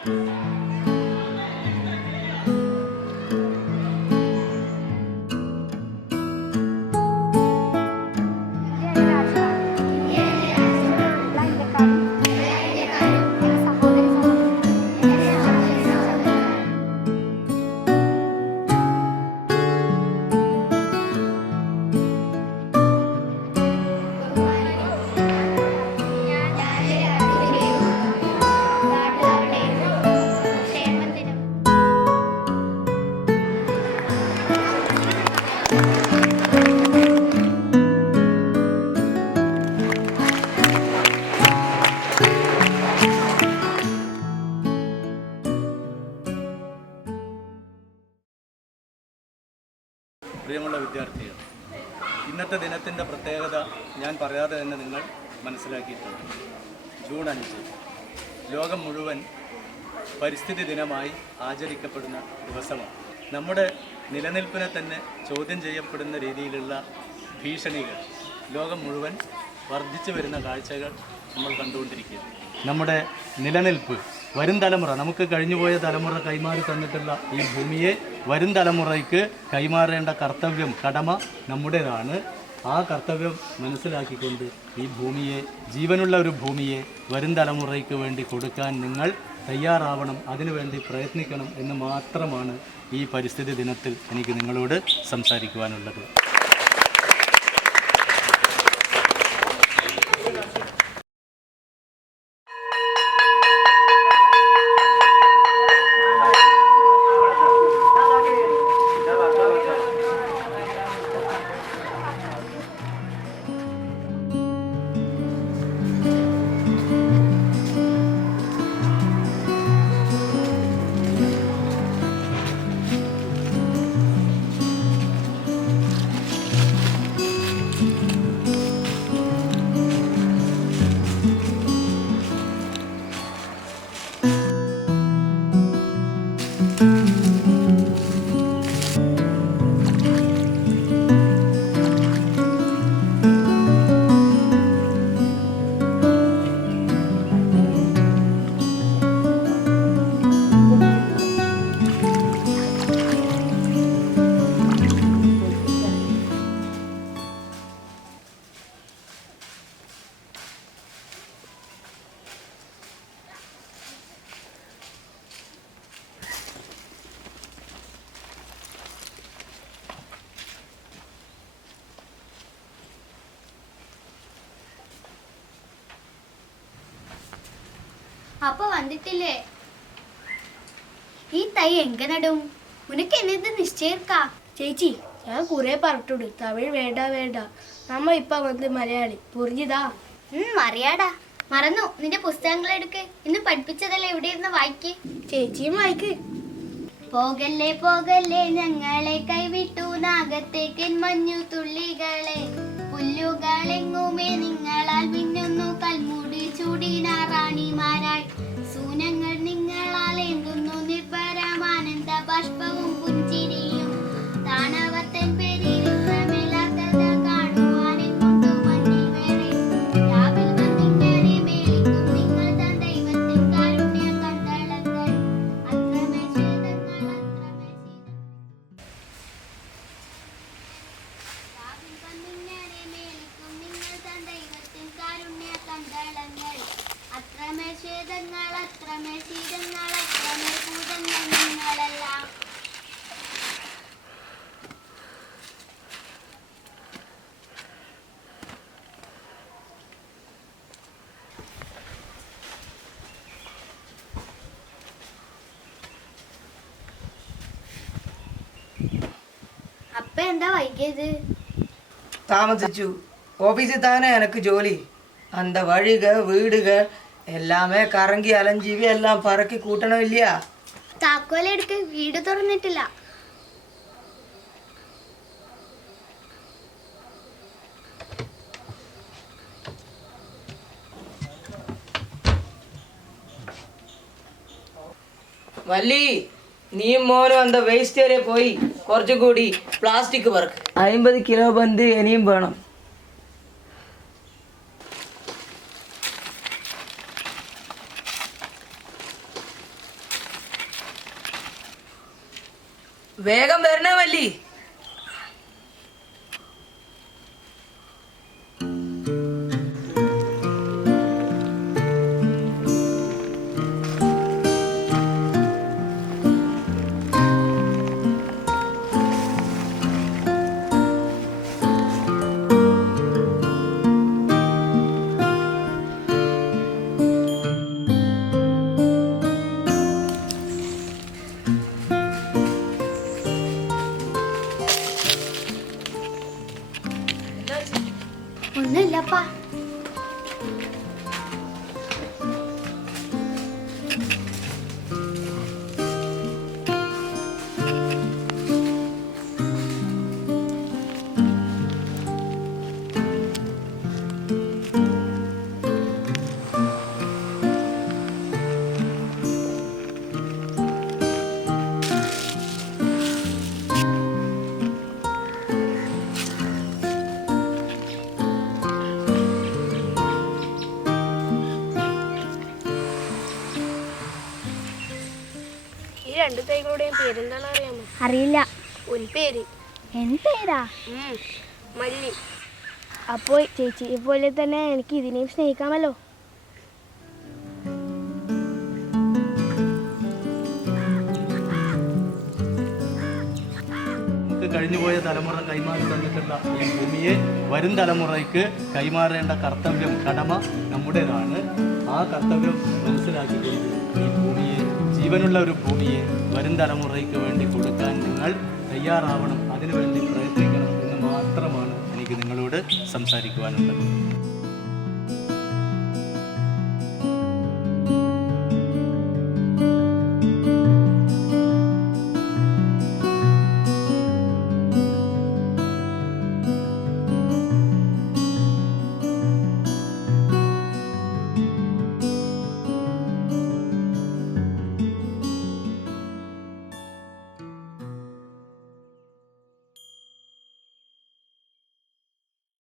പ്രിയമുള്ള വിദ്യാർത്ഥികൾ, ഇന്നത്തെ ദിനത്തിൻ്റെ പ്രത്യേകത ഞാൻ പറയാതെ തന്നെ നിങ്ങൾ മനസ്സിലാക്കിയിട്ടുണ്ട്. ജൂൺ 5 ലോകം മുഴുവൻ പരിസ്ഥിതി ദിനമായി ആചരിക്കപ്പെടുന്ന ദിവസമാണ്. നമ്മുടെ നിലനിൽപ്പിനെ തന്നെ ചോദ്യം ചെയ്യപ്പെടുന്ന രീതിയിലുള്ള ഭീഷണികൾ ലോകം മുഴുവൻ വർദ്ധിച്ചു വരുന്ന കാഴ്ചകൾ നമ്മൾ കണ്ടുകൊണ്ടിരിക്കുകയാണ്. നമ്മുടെ നിലനിൽപ്പ് വരും തലമുറ, നമുക്ക് കഴിഞ്ഞുപോയ തലമുറ കൈമാറി തന്നിട്ടുള്ള ഈ ഭൂമിയെ വരും തലമുറയ്ക്ക് കൈമാറേണ്ട കർത്തവ്യം, കടമ നമ്മുടേതാണ്. ആ കർത്തവ്യം മനസ്സിലാക്കിക്കൊണ്ട് ഈ ഭൂമിയെ, ജീവനുള്ള ഒരു ഭൂമിയെ വരും തലമുറയ്ക്ക് വേണ്ടി കൊടുക്കാൻ നിങ്ങൾ തയ്യാറാവണം, അതിനുവേണ്ടി പ്രയത്നിക്കണം എന്ന് മാത്രമാണ് ഈ പരിസ്ഥിതി ദിനത്തിൽ എനിക്ക് നിങ്ങളോട് സംസാരിക്കുവാനുള്ളത്. അപ്പൊ വന്നിട്ടില്ലേ? ഈ തൈ എങ്ക നടും? ഉനക്ക് എന്നിത് നിശ്ചയിക്കാ? ചേച്ചി, ഞാൻ കുറെ പറഞ്ഞിട്ടുണ്ട് തമിഴ് വേണ്ട വേണ്ട. നമ്മ ഇപ്പൊ വന്ന് മലയാളി പുറിഞ്ഞതാ. അറിയാടാ, മറന്നു. നിന്റെ പുസ്തകങ്ങൾ എടുക്ക്. ഇന്ന് പഠിപ്പിച്ചതല്ലേ, ഇവിടെ ഇരുന്ന് വായിക്ക്. ചേച്ചിയും വായിക്ക്. പോകല്ലേ പോകല്ലേ ഞങ്ങളെ കൈവിട്ടു നാഗത്തേക്കൻ മഞ്ഞു തുള്ളികളെ, പുല്ലുകളെങ്ങുമേ നിങ്ങളാൽ മിന്നുന്നു കൽമുടി ചൂടിന റാണിമാരായി, സൂനങ്ങൾ നിങ്ങളാൽ എന്തുന്നു നിർഭരമാനന്ദ ബാഷ്പവും പുഞ്ചിരിയും, താണവത്തൻ പേരിൽ ഇത്രമേലാകത കാണുവാനെങ്ങുണ്ടു മണ്ണിൽ വേറെ, രാവിൽ വന്നിങ്ങനെ മേളിക്കും നിങ്ങൾ തൻ ദൈവത്തിൻ കാരുണ്യ കണ്ടളങ്ങൾ, അത്രമേ ഛേദങ്ങൾ അത്രമേ രാവിൽ വന്നിങ്ങനെ മേളിക്കും നിങ്ങൾ തൻ ദൈവത്തിൻ കാരുണ്യ കണ്ടളങ്ങൾ, അത്രമേ ഛേദങ്ങൾ അത്രമേ ശീതങ്ങൾ അത്രമേ ഭൂതങ്ങൾ നിങ്ങളെല്ലാം. അപ്പ എന്താ വൈകിയത്? താമസിച്ചു. ഓഫീസിൽ താനേ എനക്ക് ജോലി. அந்த വഴികൾ വീടുകൾ എല്ലാമേ കറങ്ങി അലഞ്ചിവി എല്ലാം പറക്കി കൂട്ടണമില്ല. താക്കോലെടുക്ക്, വീട് തുറന്നിട്ടില്ല. വല്ലി, നീയും മോനും அந்த വേസ്റ്റ് ഏരിയ പോയി കുറച്ചുകൂടി പ്ലാസ്റ്റിക് പറക്ക്. 50 കിലോ ബന്ത് ഇനിയും വേണം. വേഗം വരണേ വല്ലി. ഒന്നുമില്ലപ്പാ. ഈ രണ്ട് തൈകളുടെയും പേരെന്താണ് അറിയാമോ? അറിയില്ല. ഒരു പേര് എന്തേരാ? മല്ലി. അപ്പോൾ ചേച്ചിയെ പോലെ തന്നെ എനിക്ക് ഇതിനെയും സ്നേഹിക്കാമല്ലോ. നമുക്ക് കഴിഞ്ഞുപോയ തലമുറ കൈമാറി തന്നിട്ടുള്ള ഈ ഭൂമിയെ വരും തലമുറയ്ക്ക് കൈമാറേണ്ട കർത്തവ്യം, കടമ നമ്മുടേതാണ്. ആ കർത്തവ്യം മനസ്സിലാക്കിക്കൊണ്ട് ഈ ഭൂമിയെ, ജീവനുള്ള ഒരു ഭൂമിയെ വരും തലമുറയ്ക്ക് വേണ്ടി കൊടുക്കാൻ നിങ്ങൾ തയ്യാറാവണം, അതിനുവേണ്ടി പ്രയത്നിക്കണം എന്ന് മാത്രമാണ് എനിക്ക് നിങ്ങളോട് സംസാരിക്കുവാനുള്ളത്.